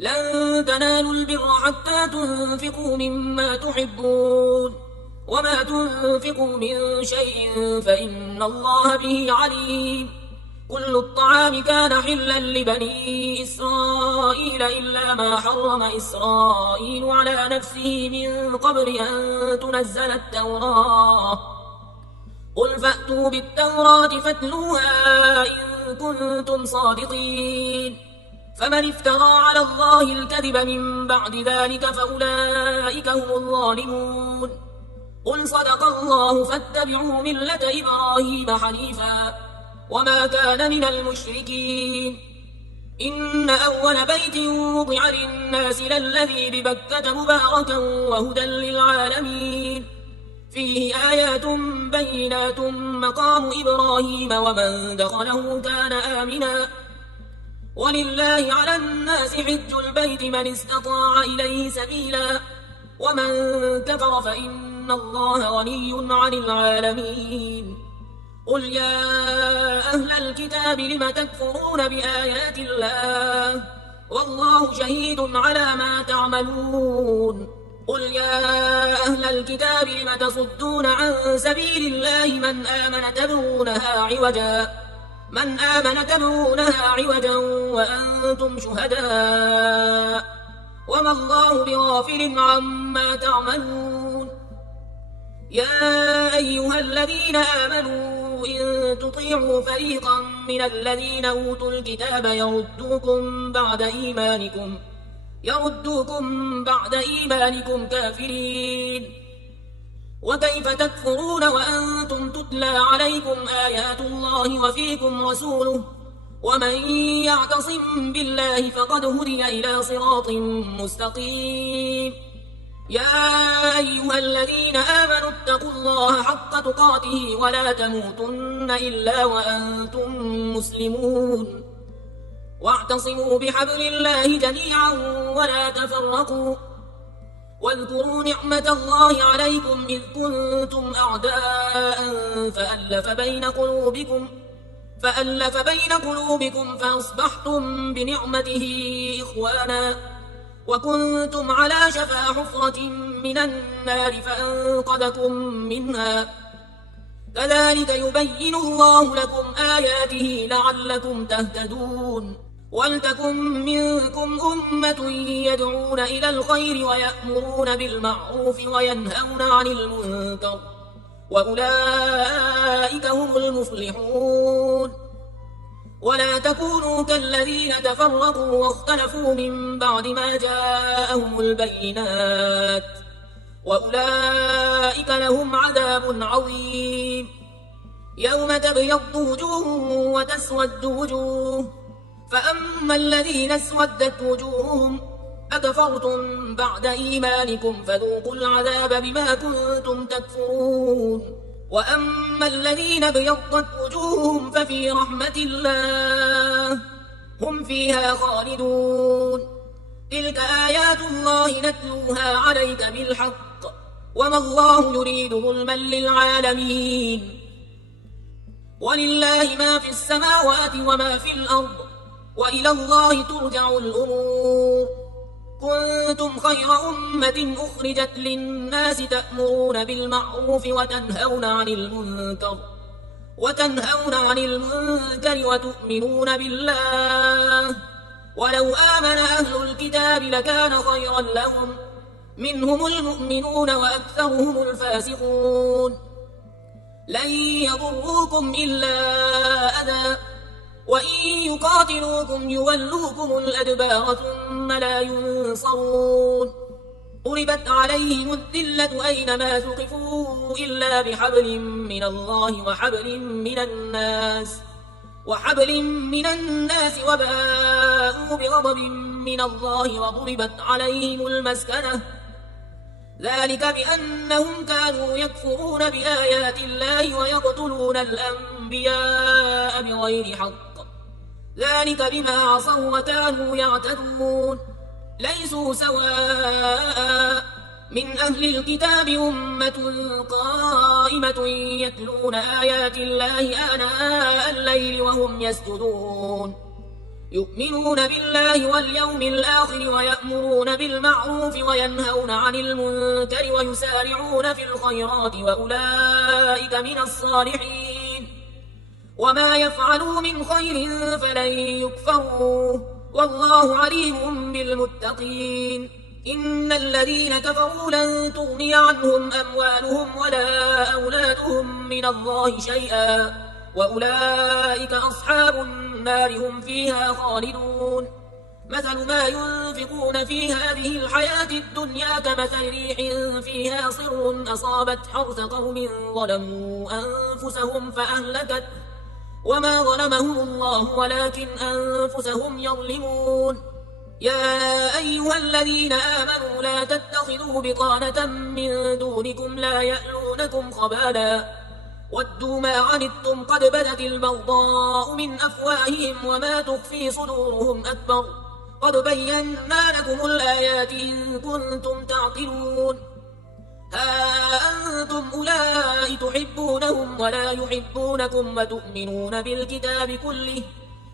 لن تنالوا البر حتى تنفقوا مما تحبون وما تنفقوا من شيء فإن الله به عليم. كل الطعام كان حلا لبني إسرائيل إلا ما حرم إسرائيل على نفسه من قبل أن تنزل التوراة. قل فأتوا بالتوراة فاتلوها إن كنتم صادقين. فمن افترى على الله الكذب من بعد ذلك فأولئك هم الظالمون. قل صدق الله فاتبعوا ملة إبراهيم حنيفا وما كان من المشركين. إن أول بيت وضع للناس للذي ببكة مباركا وهدى للعالمين فيه آيات بينات مقام إبراهيم ومن دخله كان آمنا. ولله على الناس حج البيت من استطاع إليه سبيلا ومن كفر فإن الله غني عن العالمين. قل يا أهل الكتاب لم تكفرون بآيات الله والله شهيد على ما تعملون. قل يا أهل الكتاب لم تصدون عن سبيل الله من آمن تبغونها عوجا وأنتم شهداء وما الله بغافل عما تعملون. يا أيها الذين آمنوا إن تطيعوا فريقا من الذين أوتوا الكتاب يردوكم بعد إيمانكم كافرين. وكيف تكفرون وأنتم تتلى عليكم آيات الله وفيكم رسوله ومن يعتصم بالله فقد هدي إلى صراط مستقيم. يا أيها الذين آمنوا اتقوا الله حق تقاته ولا تموتن إلا وأنتم مسلمون. واعتصموا بحبل الله جميعا ولا تفرقوا. واذكروا نعمة الله عليكم إذ كنتم أعداء فألف بين قلوبكم فأصبحتم بنعمته إخوانا وكنتم على شفا حفرة من النار فأنقذكم منها. كذلك يبين الله لكم آياته لعلكم تهتدون. ولتكن منكم أمة يدعون إلى الخير ويأمرون بالمعروف وينهون عن المنكر وأولئك هم المفلحون. ولا تكونوا كالذين تفرقوا واختلفوا من بعد ما جاءهم البينات وأولئك لهم عذاب عظيم. يوم تبيض وجوه وتسود وجوه فأما الذين اسودت وجوههم أكفرتم بعد إيمانكم فذوقوا العذاب بما كنتم تكفرون. وأما الذين ابيضت وجوههم ففي رحمة الله هم فيها خالدون. تلك آيات الله نتلوها عليك بالحق وما الله يريد ظلما للعالمين. ولله ما في السماوات وما في الأرض وإلى الله ترجع الأمور. كنتم خير أمة أخرجت للناس تأمرون بالمعروف وتنهون عن المنكر وتؤمنون بالله. ولو آمن أهل الكتاب لكان خيرا لهم منهم المؤمنون وأكثرهم الفاسقون. لن يضروكم إلا أذى وإن يقاتلوكم يولوكم الأدبار ثم لا ينصرون. ضربت عليهم الذلة أينما ثقفوا إلا بحبل من الله وحبل من الناس وباءوا بغضب من الله وضربت عليهم المسكنة ذلك بأنهم كانوا يكفرون بآيات الله ويقتلون الأنبياء بغير حق ذلك بما عصوا وكانوا يعتدون. ليسوا سواء من أهل الكتاب أمة قائمة يتلون آيات الله آناء الليل وهم يسجدون يؤمنون بالله واليوم الآخر ويأمرون بالمعروف وينهون عن المنكر ويسارعون في الخيرات وأولئك من الصالحين وما يفعلوا من خير فلن يكفروه والله عليم بالمتقين إن الذين كفروا لن تغني عنهم أموالهم ولا أولادهم من الله شيئا وأولئك أصحاب النار هم فيها خالدون مثل ما ينفقون في هذه الحياة الدنيا كمثل ريح فيها صر أصابت حرث قوم ظلموا أنفسهم فأهلكت وما ظلمهم الله ولكن أنفسهم يظلمون يا أيها الذين آمنوا لا تتخذوا بطانة من دونكم لا يألونكم خبالا ودوا ما عنتم قد بدت البغضاء من أفواههم وما تخفي صدورهم أكبر قد بينا لكم الآيات إن كنتم تعقلون ها أنتم أولئك تحبونهم ولا يحبونكم وتؤمنون بالكتاب كله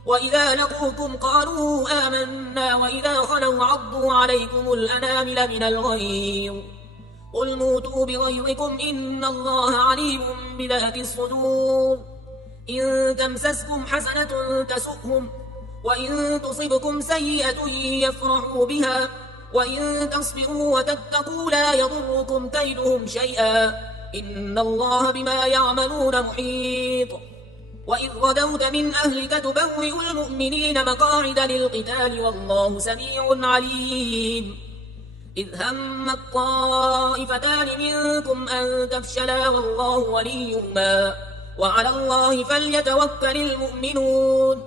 وإذا لقوكم قالوا آمنا وإذا خلوا عضوا عليكم الأنامل من الغيظ قل موتوا بغيظكم إن الله عليم بذات الصدور إن تمسسكم حسنة تسؤهم وإن تصبكم سيئة يفرحوا بها وإن تصبروا وتتقوا لا يضركم كيدهم شيئا إن الله بما يعملون محيط وإذ غدوت من أهلك تبوئ المؤمنين مقاعد للقتال والله سميع عليم إذ هم الطائفتان منكم أن تفشلا والله وليهما وعلى الله فليتوكل المؤمنون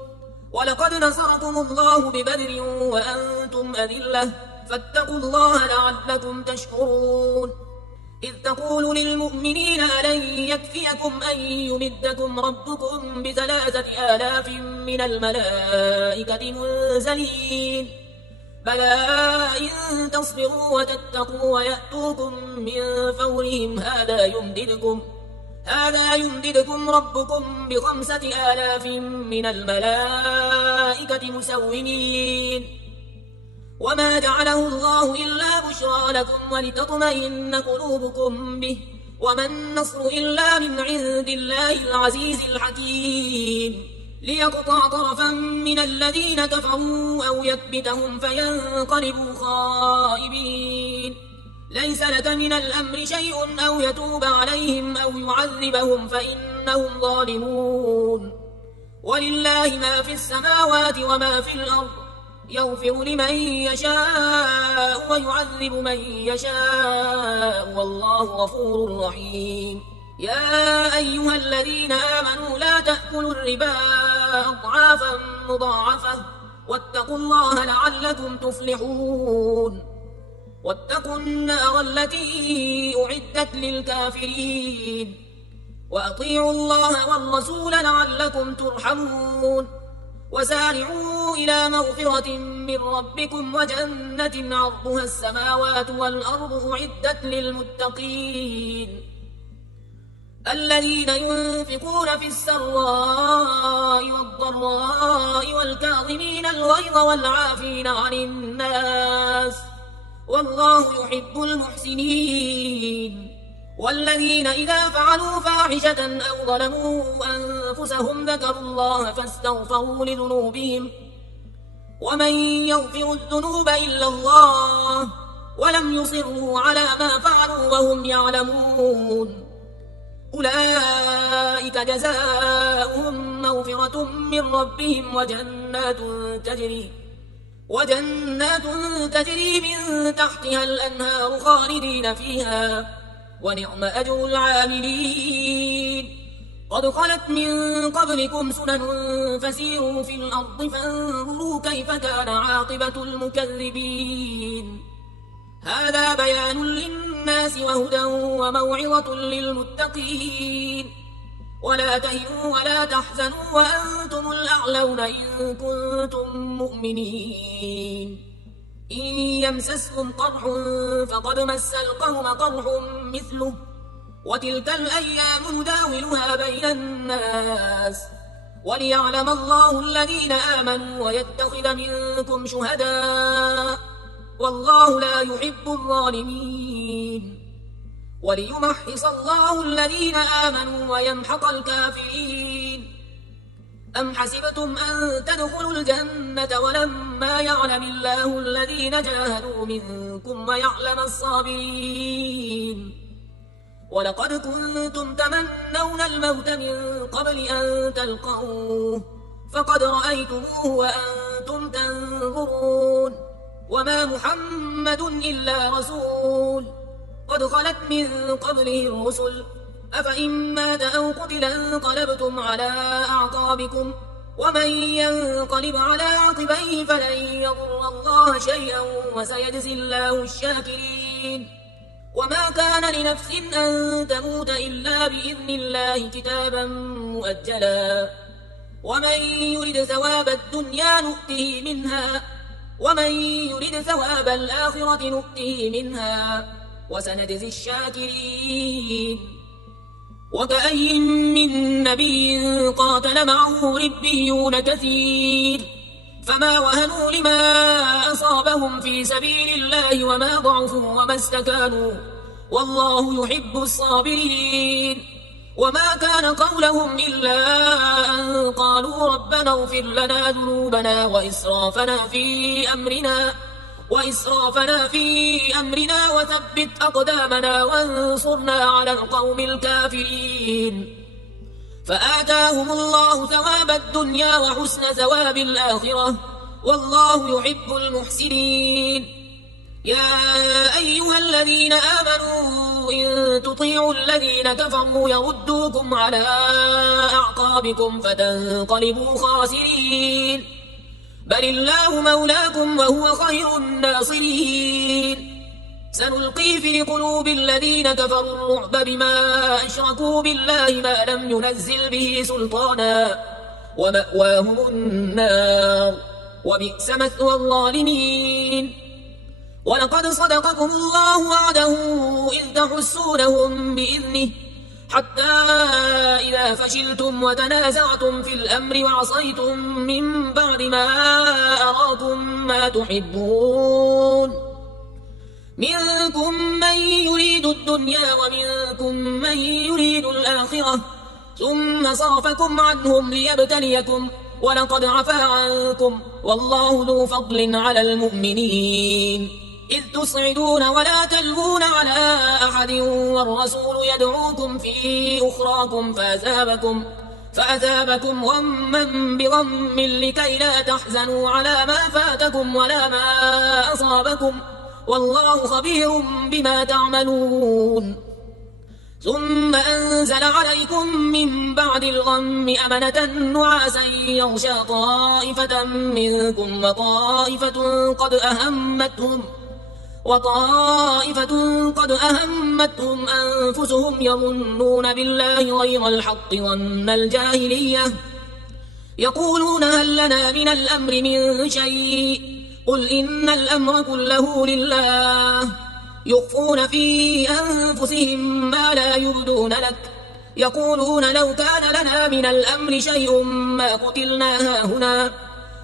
ولقد نصركم الله ببدر وأنتم أذلة فاتقوا الله لعلكم تشكرون إذ تقول للمؤمنين ألن يكفيكم أن يمدكم ربكم ب3,000 من الملائكة منزلين بلى إن تصبروا وتتقوا ويأتوكم من فورهم هذا يمددكم ربكم ب5,000 من الملائكة مسومين وما جعله الله إلا بشرى لكم ولتطمئن قلوبكم به وما النصر إلا من عند الله العزيز الحكيم ليقطع طرفا من الذين كفروا أو يكبتهم فينقلبوا خائبين ليس لك من الأمر شيء أو يتوب عليهم أو يعذبهم فإنهم ظالمون ولله ما في السماوات وما في الأرض يغفر لمن يشاء ويعذب من يشاء والله غفور رحيم يا أيها الذين آمنوا لا تأكلوا الربا أضعافا مضاعفة واتقوا الله لعلكم تفلحون واتقوا النار التي أعدت للكافرين وأطيعوا الله والرسول لعلكم ترحمون وسارعوا إلى مغفرة من ربكم وجنة عرضها السماوات والأرض أعدت للمتقين الذين ينفقون في السراء والضراء والكاظمين الغيظ والعافين عن الناس والله يحب المحسنين والذين إذا فعلوا فاحشة أو ظلموا أنفسهم ذكروا الله فاستغفروا لذنوبهم ومن يغفر الذنوب إلا الله ولم يصروا على ما فعلوا وهم يعلمون أولئك جزاؤهم مغفرة من ربهم وجنات تجري من تحتها الأنهار خالدين فيها ونعم أجر العاملين قد خلت من قبلكم سنن فسيروا في الأرض فانظروا كيف كان عاقبة المكذبين هذا بيان للناس وهدى وموعظة للمتقين ولا تهنوا ولا تحزنوا وأنتم الأعلون إن كنتم مؤمنين إن يمسسكم قرح فقد مس القوم قرح مثله وتلك الأيام نداولها بين الناس وليعلم الله الذين آمنوا ويتخذ منكم شهداء والله لا يحب الظالمين وليمحص الله الذين آمنوا ويمحق الكافرين. أم حسبتم أن تدخلوا الجنة ولما يعلم الله الذين جاهدوا منكم ويعلم الصابرين ولقد كنتم تمنون الموت من قبل أن تلقوه فقد رأيتموه وأنتم تنظرون وما محمد إلا رسول قد خلت من قبله الرسل أفإن مات أو قتل انقلبتم على أعقابكم ومن ينقلب على عقبيه فلن يضر الله شيئا وسيجزي الله الشاكرين. وما كان لنفس أن تموت إلا بإذن الله كتابا مؤجلا ومن يرد ثواب الدنيا نؤته منها ومن يرد ثواب الآخرة نؤته منها وسنجزي الشاكرين. وكأي من نبي قاتل معه ربيون كثير فما وهنوا لما أصابهم في سبيل الله وما ضعفوا وما استكانوا والله يحب الصابرين. وما كان قولهم إلا أن قالوا ربنا اغفر لنا ذنوبنا وإسرافنا في أمرنا وثبت أقدامنا وانصرنا على القوم الكافرين. فآتاهم الله ثواب الدنيا وحسن ثواب الآخرة والله يحب المحسنين. يا أيها الذين آمنوا إن تطيعوا الذين كفروا يردوكم على أعقابكم فتنقلبوا خاسرين بل الله مولاكم وهو خير الناصرين. سنلقي في قلوب الذين كفروا الرعب بما أشركوا بالله ما لم ينزل به سلطانا ومأواهم النار وبئس مثوى الظالمين. ولقد صدقكم الله وعده إذ تحسونهم بإذنه حتى إذا فشلتم وتنازعتم في الأمر وعصيتم من بعد ما أراكم ما تحبون منكم من يريد الدنيا ومنكم من يريد الآخرة ثم صرفكم عنهم ليبتليكم ولقد عفا عنكم والله ذو فضل على المؤمنين إذ تصعدون ولا تلوون على أحد والرسول يدعوكم في أخراكم فأثابكم غما بغم لكي لا تحزنوا على ما فاتكم ولا ما أصابكم والله خبير بما تعملون. ثم أنزل عليكم من بعد الغم أمنة نعاسا يغشى طائفة منكم وطائفة قد أهمتهم أنفسهم يظنون بالله غير الحق ظن الجاهلية يقولون هل لنا من الأمر من شيء قل إن الأمر كله لله يخفون في أنفسهم ما لا يبدون لك يقولون لو كان لنا من الأمر شيء ما قتلنا هاهنا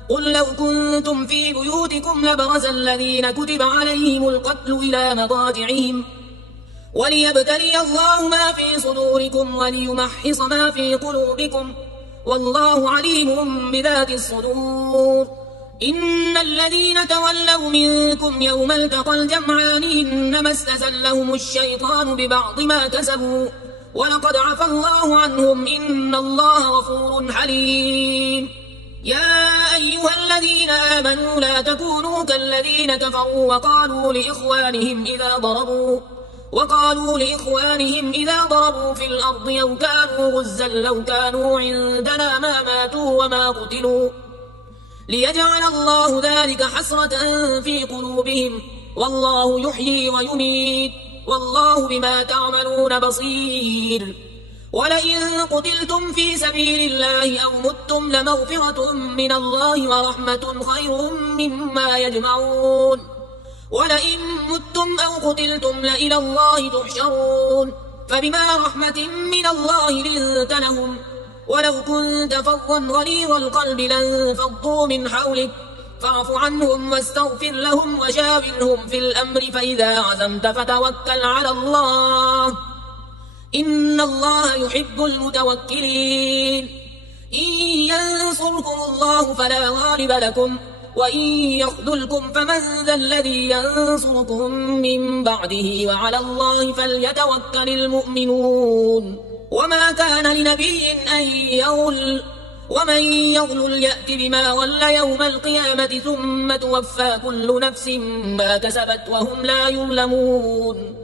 قل لو كنتم في بيوتكم لبرز الذين كتب عليهم القتل إلى مضاجعهم وليبتلي الله ما في صدوركم وليمحص ما في قلوبكم والله عليم بذات الصدور. إن الذين تولوا منكم يوم التقى الجمعان إنما استزلهم الشيطان ببعض ما كسبوا ولقد عفى الله عنهم إن الله غفور حليم. يا أيها الذين آمنوا لا تكونوا كالذين كفروا وقالوا لإخوانهم إذا ضربوا في الأرض أو كانوا غزا لو كانوا عندنا ما ماتوا وما قتلوا ليجعل الله ذلك حسرة في قلوبهم والله يحيي ويميت والله بما تعملون بصير. ولئن قتلتم في سبيل الله أو متم لمغفرة من الله ورحمة خير مما يجمعون ولئن متم أو قتلتم لإلى الله تحشرون فبما رحمة من الله لنت لهم ولو كنت فظا غليظ القلب لانفضوا من حولك فاعف عنهم واستغفر لهم وشاورهم في الأمر فإذا عزمت فتوكل على الله إن الله يحب المتوكلين إن ينصركم الله فلا غالب لكم وإن يخذلكم فمن ذا الذي ينصركم من بعده وعلى الله فليتوكل المؤمنون وما كان لنبي أن يغل ومن يغلل يأت بما غل يوم القيامة ثم توفى كل نفس ما كسبت وهم لا يظلمون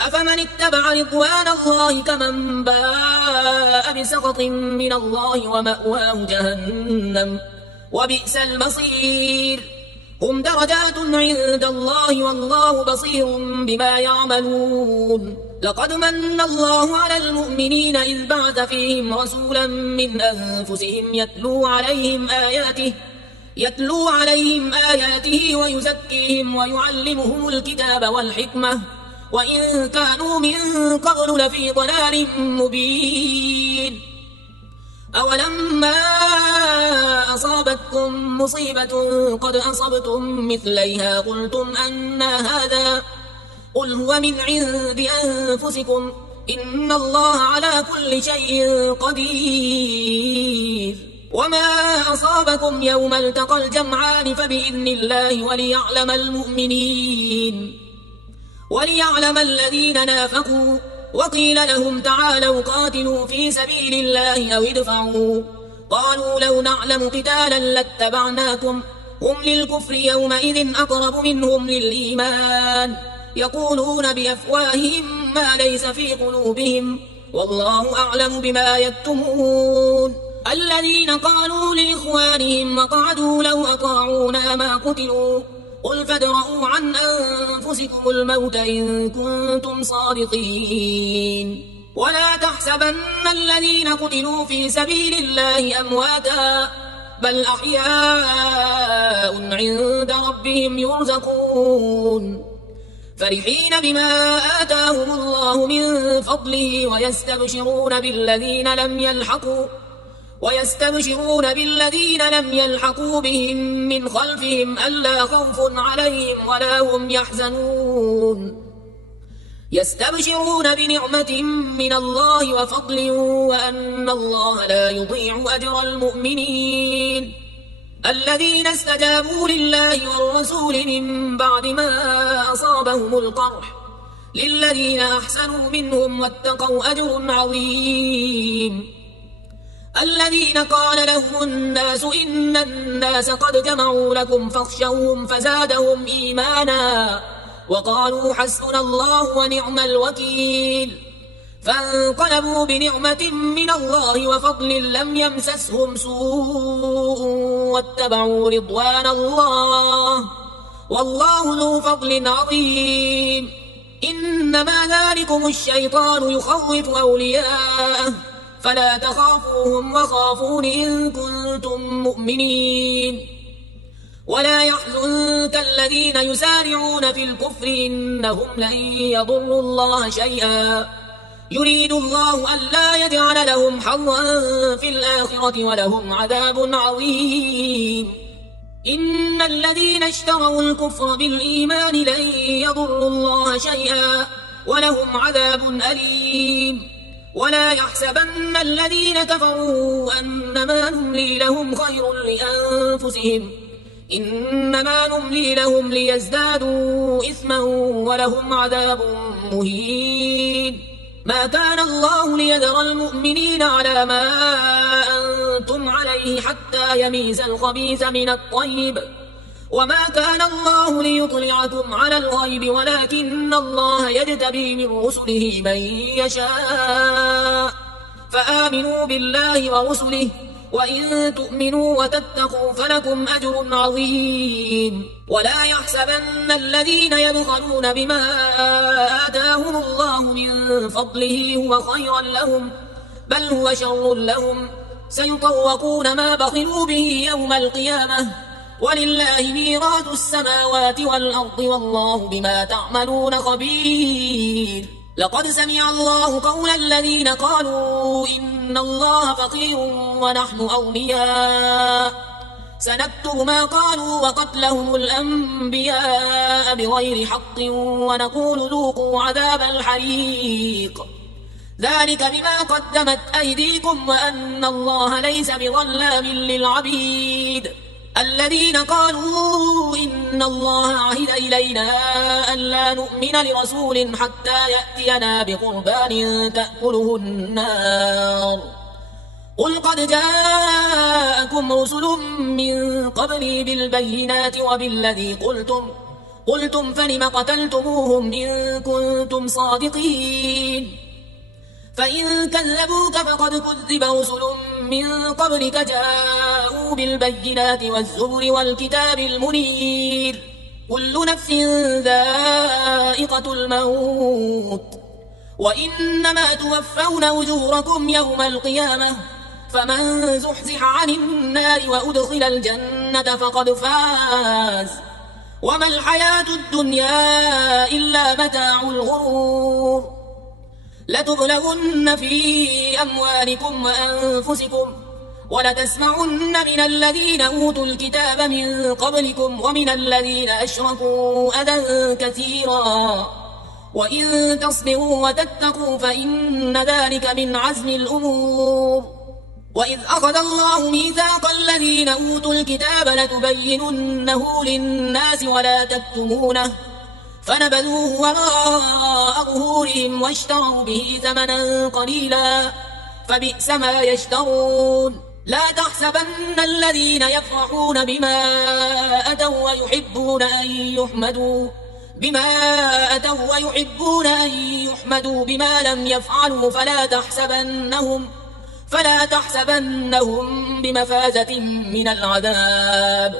أفمن اتبع رضوان الله كمن باء بسخط من الله ومأواه جهنم وبئس المصير هم درجات عند الله والله بصير بما يعملون لقد من الله على المؤمنين إذ بعث فيهم رسولا من أنفسهم يتلو عليهم آياته ويزكيهم ويعلمهم الكتاب والحكمة وإن كانوا من قبل لفي ضلال مبين أولما أصابتكم مصيبة قد أصبتم مثليها قلتم أن هذا قل هو من عند أنفسكم إن الله على كل شيء قدير وما أصابكم يوم التقى الجمعان فبإذن الله وليعلم الذين نافقوا وقيل لهم تعالوا قاتلوا في سبيل الله أو ادفعوا قالوا لو نعلم قتالا لاتبعناكم هم للكفر يومئذ أقرب منهم للإيمان يقولون بأفواههم ما ليس في قلوبهم والله أعلم بما يكتمون الذين قالوا لإخوانهم وقعدوا لو أطاعونا ما قتلوا قل فادرءوا عن أنفسكم الموت إن كنتم صادقين ولا تحسبن الذين قتلوا في سبيل الله أمواتا بل أحياء عند ربهم يرزقون فرحين بما آتاهم الله من فضله ويستبشرون بالذين لم يلحقوا بهم من خلفهم ألا خوف عليهم ولا هم يحزنون يستبشرون بنعمة من الله وفضل وأن الله لا يضيع أجر المؤمنين الذين استجابوا لله والرسول من بعد ما أصابهم القرح للذين أحسنوا منهم واتقوا أجر عظيم الذين قال لهم الناس إن الناس قد جمعوا لكم فاخشوهم فزادهم إيمانا وقالوا حسبنا الله ونعم الوكيل فانقلبوا بنعمة من الله وفضل لم يمسسهم سوء واتبعوا رضوان الله والله ذو فضل عظيم إنما ذلكم الشيطان يخوف أولياءه فلا تخافوهم وخافون إن كنتم مؤمنين ولا يحزنك الذين يسارعون في الكفر إنهم لن يضروا الله شيئا يريد الله ألا يجعل لهم حظا في الآخرة ولهم عذاب عظيم إن الذين اشتروا الكفر بالإيمان لن يضروا الله شيئا ولهم عذاب أليم ولا يحسبن الذين كفروا أنما نملي لهم خير لأنفسهم إنما نملي لهم ليزدادوا إثما ولهم عذاب مهين ما كان الله ليذر المؤمنين على ما أنتم عليه حتى يميز الخبيث من الطيب وما كان الله ليطلعكم على الغيب ولكن الله يجتبي من رسله من يشاء فآمنوا بالله ورسله وإن تؤمنوا وتتقوا فلكم أجر عظيم ولا يحسبن الذين يبخلون بما آتاهم الله من فضله هو خيرا لهم بل هو شر لهم سيطوقون ما بخلوا به يوم القيامة ولله ميراث السماوات والأرض والله بما تعملون خبير لقد سمع الله قول الذين قالوا إن الله فقير ونحن أغنياء سنكتب ما قالوا وقتلهم الأنبياء بغير حق ونقول ذوقوا عذاب الحريق ذلك بما قدمت أيديكم وأن الله ليس بظلام للعبيد الذين قالوا إن الله عهد إلينا ألا نؤمن لرسول حتى يأتينا بقربان تأكله النار قل قد جاءكم رسل من قبلي بالبينات وبالذي قلتم فلم قتلتموهم إن كنتم صادقين فإن كذبوك فقد كذب رسل من قبلك جاءوا بالبينات والزبر والكتاب المنير كل نفس ذائقة الموت وإنما توفون أجوركم يوم القيامة فمن زحزح عن النار وأدخل الجنة فقد فاز وما الحياة الدنيا إلا متاع الغرور لتبلغن في أموالكم وأنفسكم ولتسمعن من الذين أوتوا الكتاب من قبلكم ومن الذين أشركوا أذى كثيرا وإن تصبروا وتتقوا فإن ذلك من عزم الأمور وإذ أخذ الله ميثاق الذين أوتوا الكتاب لتبيننه للناس ولا تكتمونه فنبذوه وراء ظهورهم واشتروا به ثمنا قليلا فبئس ما يشترون لا تحسبن الذين يفرحون بما أتوا ويحبون أن يحمدوا بما لم يفعلوا فلا تحسبنهم بمفازة من العذاب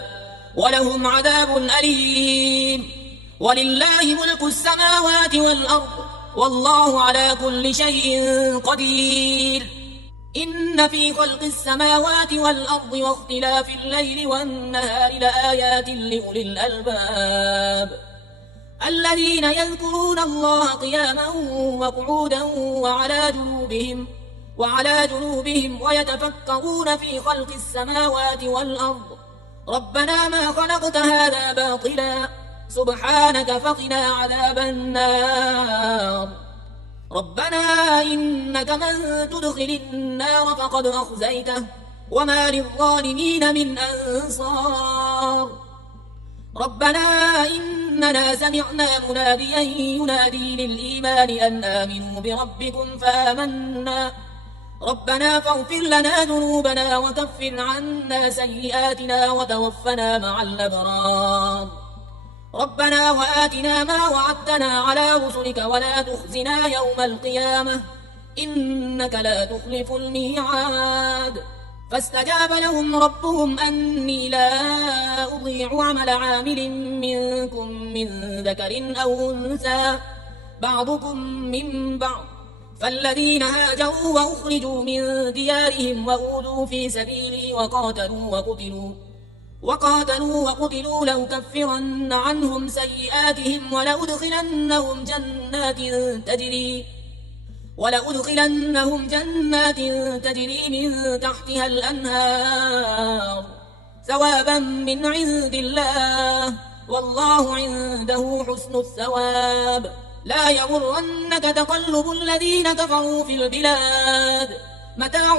ولهم عذاب أليم ولله ملك السماوات والأرض والله على كل شيء قدير إن في خلق السماوات والأرض واختلاف الليل والنهار لآيات لأولي الألباب الذين يذكرون الله قياما وقعودا وعلى جنوبهم ويتفكرون في خلق السماوات والأرض ربنا ما خلقت هذا باطلا سبحانك فقنا عذاب النار ربنا إنك من تدخل النار فقد أخزيته وما للظالمين من أنصار ربنا إننا سمعنا مناديا ينادي للإيمان أن آمنوا بربكم فآمنا ربنا فاغفر لنا ذنوبنا وكفر عنا سيئاتنا وتوفنا مع الأبرار ربنا وآتنا ما وعدتنا على رسلك ولا تخزنا يوم القيامة إنك لا تخلف الميعاد فاستجاب لهم ربهم أني لا أضيع عمل عامل منكم من ذكر أو أنثى بعضكم من بعض فالذين هاجروا وأخرجوا من ديارهم وأوذوا في سبيلي وقاتلوا وقتلوا لأكفرن عنهم سيئاتهم ولأدخلنهم جنات تجري من تحتها الأنهار ثوابا من عند الله والله عنده حسن الثواب لا يغرنك تقلب الذين كفروا في البلاد متاع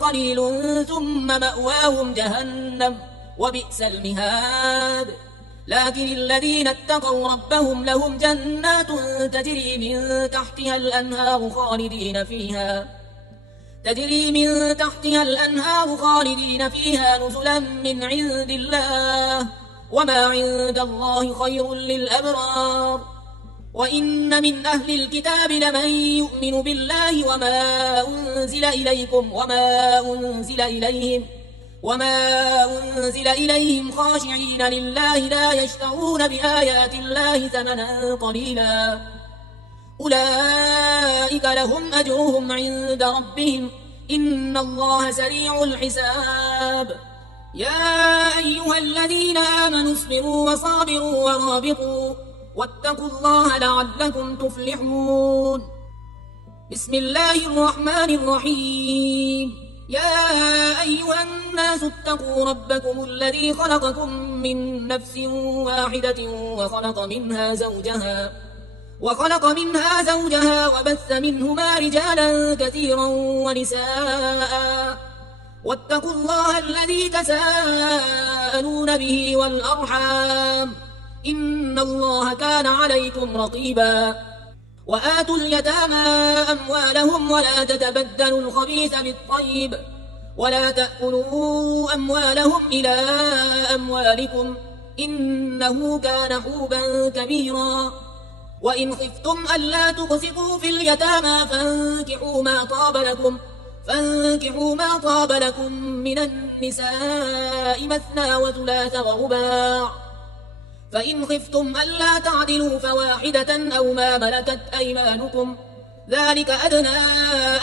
قليل ثم مأواهم جهنم وبئس المهاد لكن الذين اتقوا ربهم لهم جنات تجري من تحتها الأنهار خالدين فيها نزلا من عند الله وما عند الله خير للأبرار وإن من أهل الكتاب لمن يؤمن بالله وما أنزل إليكم وما أنزل إليهم خاشعين لله لا يشترون بآيات الله ثمنا قليلا أولئك لهم أجرهم عند ربهم إن الله سريع الحساب يا أيها الذين آمنوا اصبروا وصابروا ورابطوا واتقوا الله لعلكم تفلحون بسم الله الرحمن الرحيم. يا أيها الناس اتقوا ربكم الذي خلقكم من نفس واحدة وخلق منها زوجها وبث منهما رجالا كثيرا ونساء، واتقوا الله الذي تساءلون به والأرحام، إن الله كان عليكم رقيبا. وآتوا اليتامى أموالهم ولا تتبدلوا الخبيث بالطيب ولا تأكلوا أموالهم إلى أموالكم إنه كان حوبا كبيرا. وإن خفتم ألا تقسطوا في اليتامى فانكحوا ما طاب لكم من النساء مثنى وثلاث ورباع، فإن خفتم ألا تعدلوا فواحدة أو ما ملكت أيمانكم ذلك أدنى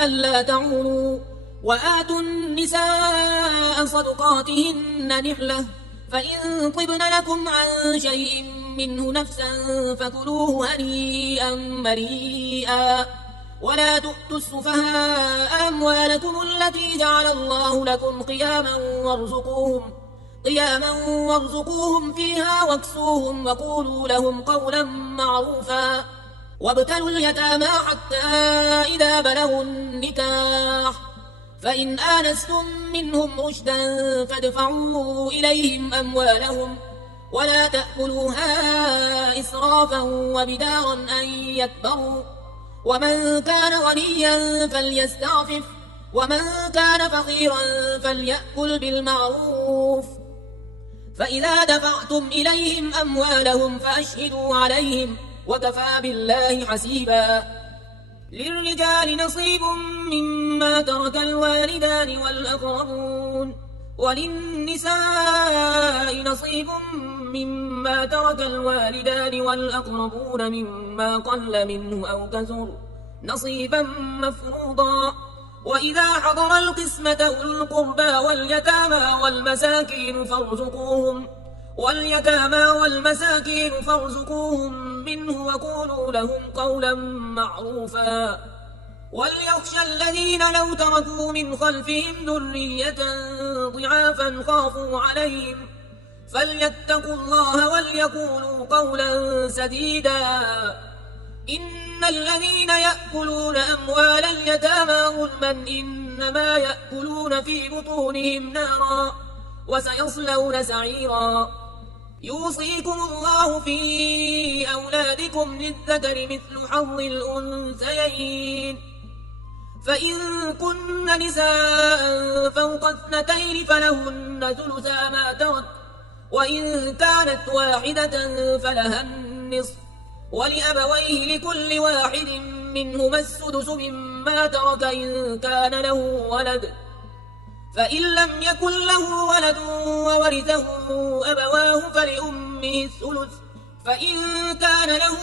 ألا تعولوا. وآتوا النساء صدقاتهن نحلة، فإن طبن لكم عن شيء منه نفسا فكلوه هنيئا مريئا. ولا تؤتوا السفهاء أموالكم التي جعل الله لكم قياما وارزقوهم فيها واكسوهم وقولوا لهم قولا معروفا. وابتلوا اليتامى حتى إذا بلغوا النكاح، فإن آنستم منهم رشدا فادفعوا إليهم أموالهم ولا تأكلوها إسرافا وبدارا أن يكبروا. ومن كان غنيا فليستعفف، ومن كان فقيرا فليأكل بالمعروف. فإذا دفعتم إليهم أموالهم فأشهدوا عليهم وكفى بالله حسيبا. للرجال نصيب مما ترك الوالدان والأقربون، وللنساء نصيب مما ترك الوالدان والأقربون مما قل منه أو كثر نصيبا مفروضا. وإذا حضر القسمة أولو القربى واليتامى فارزقوهم منه وقولوا لهم قولا معروفا. وليخشى الذين لو تركوا من خلفهم ذرية ضعافا خافوا عليهم فليتقوا الله وليقولوا قولا سديدا. إن الذين يأكلون أموال اليتامى ظلما إنما يأكلون في بطونهم نارا وسيصلون سعيرا. يوصيكم الله في أولادكم للذكر مثل حظ الأنثيين، فإن كن نساء فوق 2 فلهن ثلثا ما ترك، وإن كانت واحدة فلها النصف، ولأبويه لكل واحد منهما السدس مما ترك إن كان له ولد، فإن لم يكن له ولد وورثه أبواه فلأمه الثلث، فإن كان له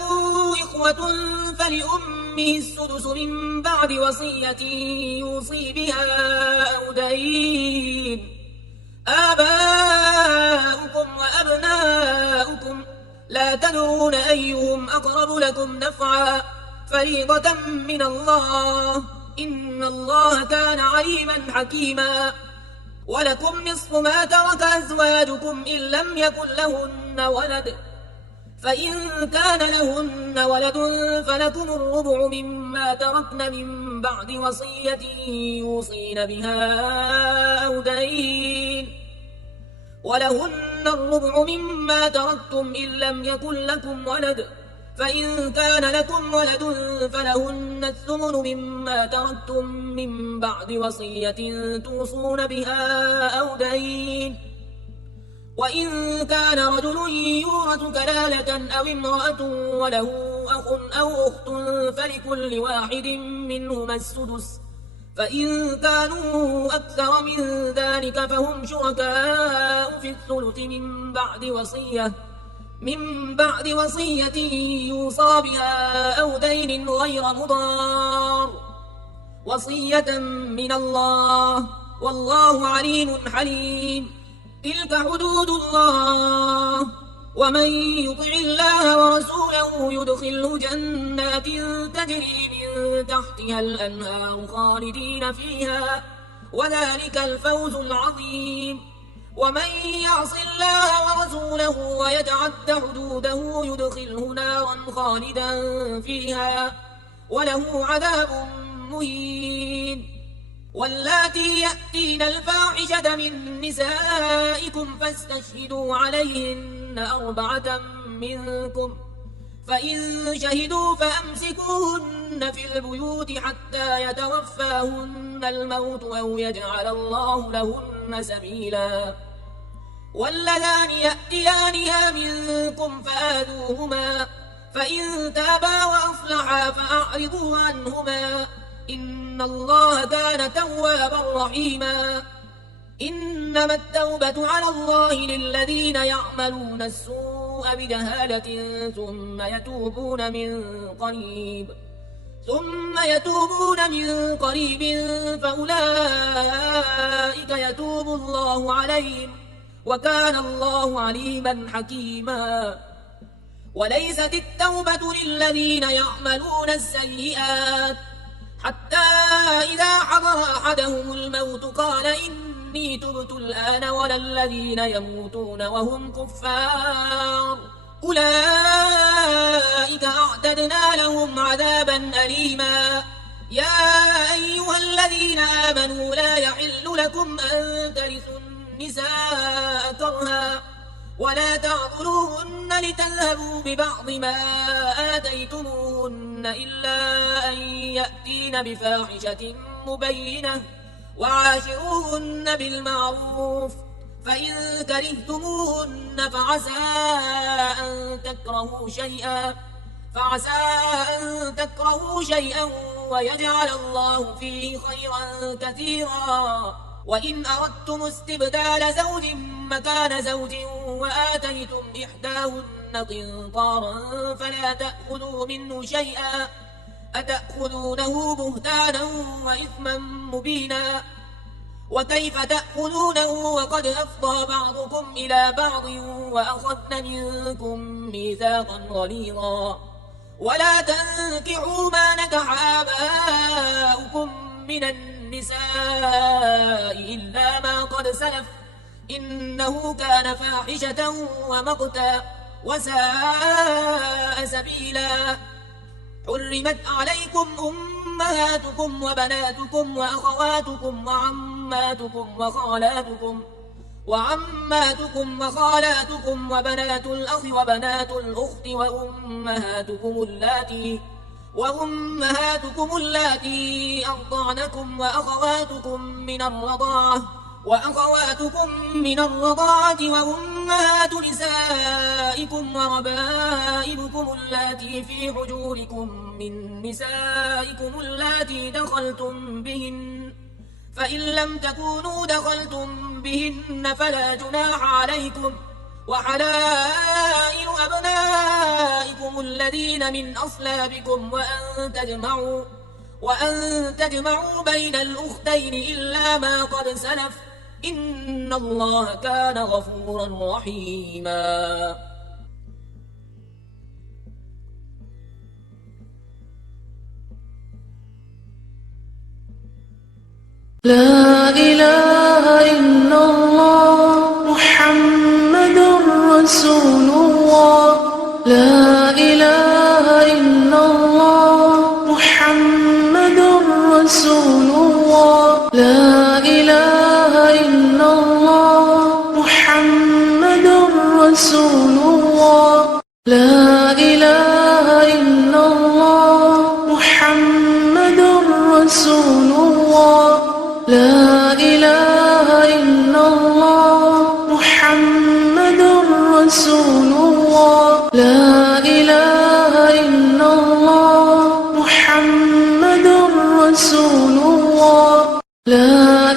إخوة فلأمه السدس من بعد وصية يوصي بها أو دين. آباؤكم وأبناؤكم لا تدرون أيهم أقرب لكم نفعا فريضة من الله، إن الله كان عليما حكيما. ولكم نصف ما ترك أزواجكم إن لم يكن لهن ولد، فإن كان لهن ولد فلكم الربع مما تركن من بعد وصية يوصين بها أو دين، ولهن الربع مما تركتم إن لم يكن لكم ولد، فإن كان لكم ولد فلهن الثمن مما تركتم من بعد وصية توصون بها أو دين. وإن كان رجل يورث كلالة أو امرأة وله أخ أو أخت فلكل واحد منهما السدس، فإن كانوا أكثر من ذلك فهم شركاء في الثلث من بعد وصية يوصى بها أو دين غير مضار، وصية من الله والله عليم حليم. تلك حدود الله، ومن يطع الله ورسوله يدخله جنات تجري من تحتها الأنهار خالدين فيها وذلك الفوز العظيم. ومن يعص الله ورسوله ويتعد حدوده يدخله نارا خالدا فيها وله عذاب مهين. واللاتي يأتين الفاحشة من نسائكم فاستشهدوا عليهن 4 منكم، فإن شهدوا فأمسكوهن في البيوت حتى يتوفاهن الموت أو يجعل الله لهن سبيلا. واللذان يأتيانها منكم فآذوهما، فإن تابا وأصلحا فأعرضوا عنهما، إن الله كان توابا رحيما. إنما التوبة على الله للذين يعملون السوء بجهالة ثم يتوبون من قريب فأولئك يتوب الله عليهم وكان الله عليما حكيما. وليست التوبة للذين يعملون السيئات حتى إذا حضر أحدهم الموت قال إني تبت الآن، ولا الذين يموتون وهم كفار أولئك أعتدنا لهم عذابا أليما. يا أيها الذين آمنوا لا يحل لكم أن ترثوا النساء كرها ولا تعضلوهن لتذهبوا ببعض ما آتيتموهن إلا أن يأتين بفاحشة مبينة وعاشروهن بالمعروف، فإن كرهتموهن فعسى أن تكرهوا شيئا ويجعل الله فيه خيرا كثيرا. وإن أردتم استبدال زوج مكان زوج وآتيتم إحداهن قنطارا فلا تأخذوا منه شيئا أتأخذونه بهتانا وإثما مبينا. وكيف تأخذونه وقد أفضى بعضكم إلى بعض وأخذن منكم ميثاقا غليظا. ولا تنكحوا ما نكح آباؤكم من النساء إلا ما قد سلف إنه كان فاحشة ومقتا وساء سبيلا. حرمت عليكم أمهاتكم وبناتكم وأخواتكم وعماتكم وخالاتكم وبنات الأخ وبنات الأخت وأمهاتكم اللاتي أرضعنكم وأخواتكم من الرضاعة وأمهات نسائكم وربائبكم اللاتي في حجوركم من نسائكم اللاتي دخلتم بهن، فإن لم تكونوا دخلتم بهن فلا جناح عليكم. وحلائل أبنائكم الذين من أصلابكم وأن تجمعوا بين الأختين إلا ما قد سلف إن الله كان غفورا رحيما. لا إله إلا الله محمد رسول الله. لا إله إلا الله محمد رسول الله. لا إله إلا الله محمد رسول الله. لا إله إلا الله محمد رسول الله. لا إله إلا الله محمد رسول الله. لا إله إلا الله محمد رسول الله. لا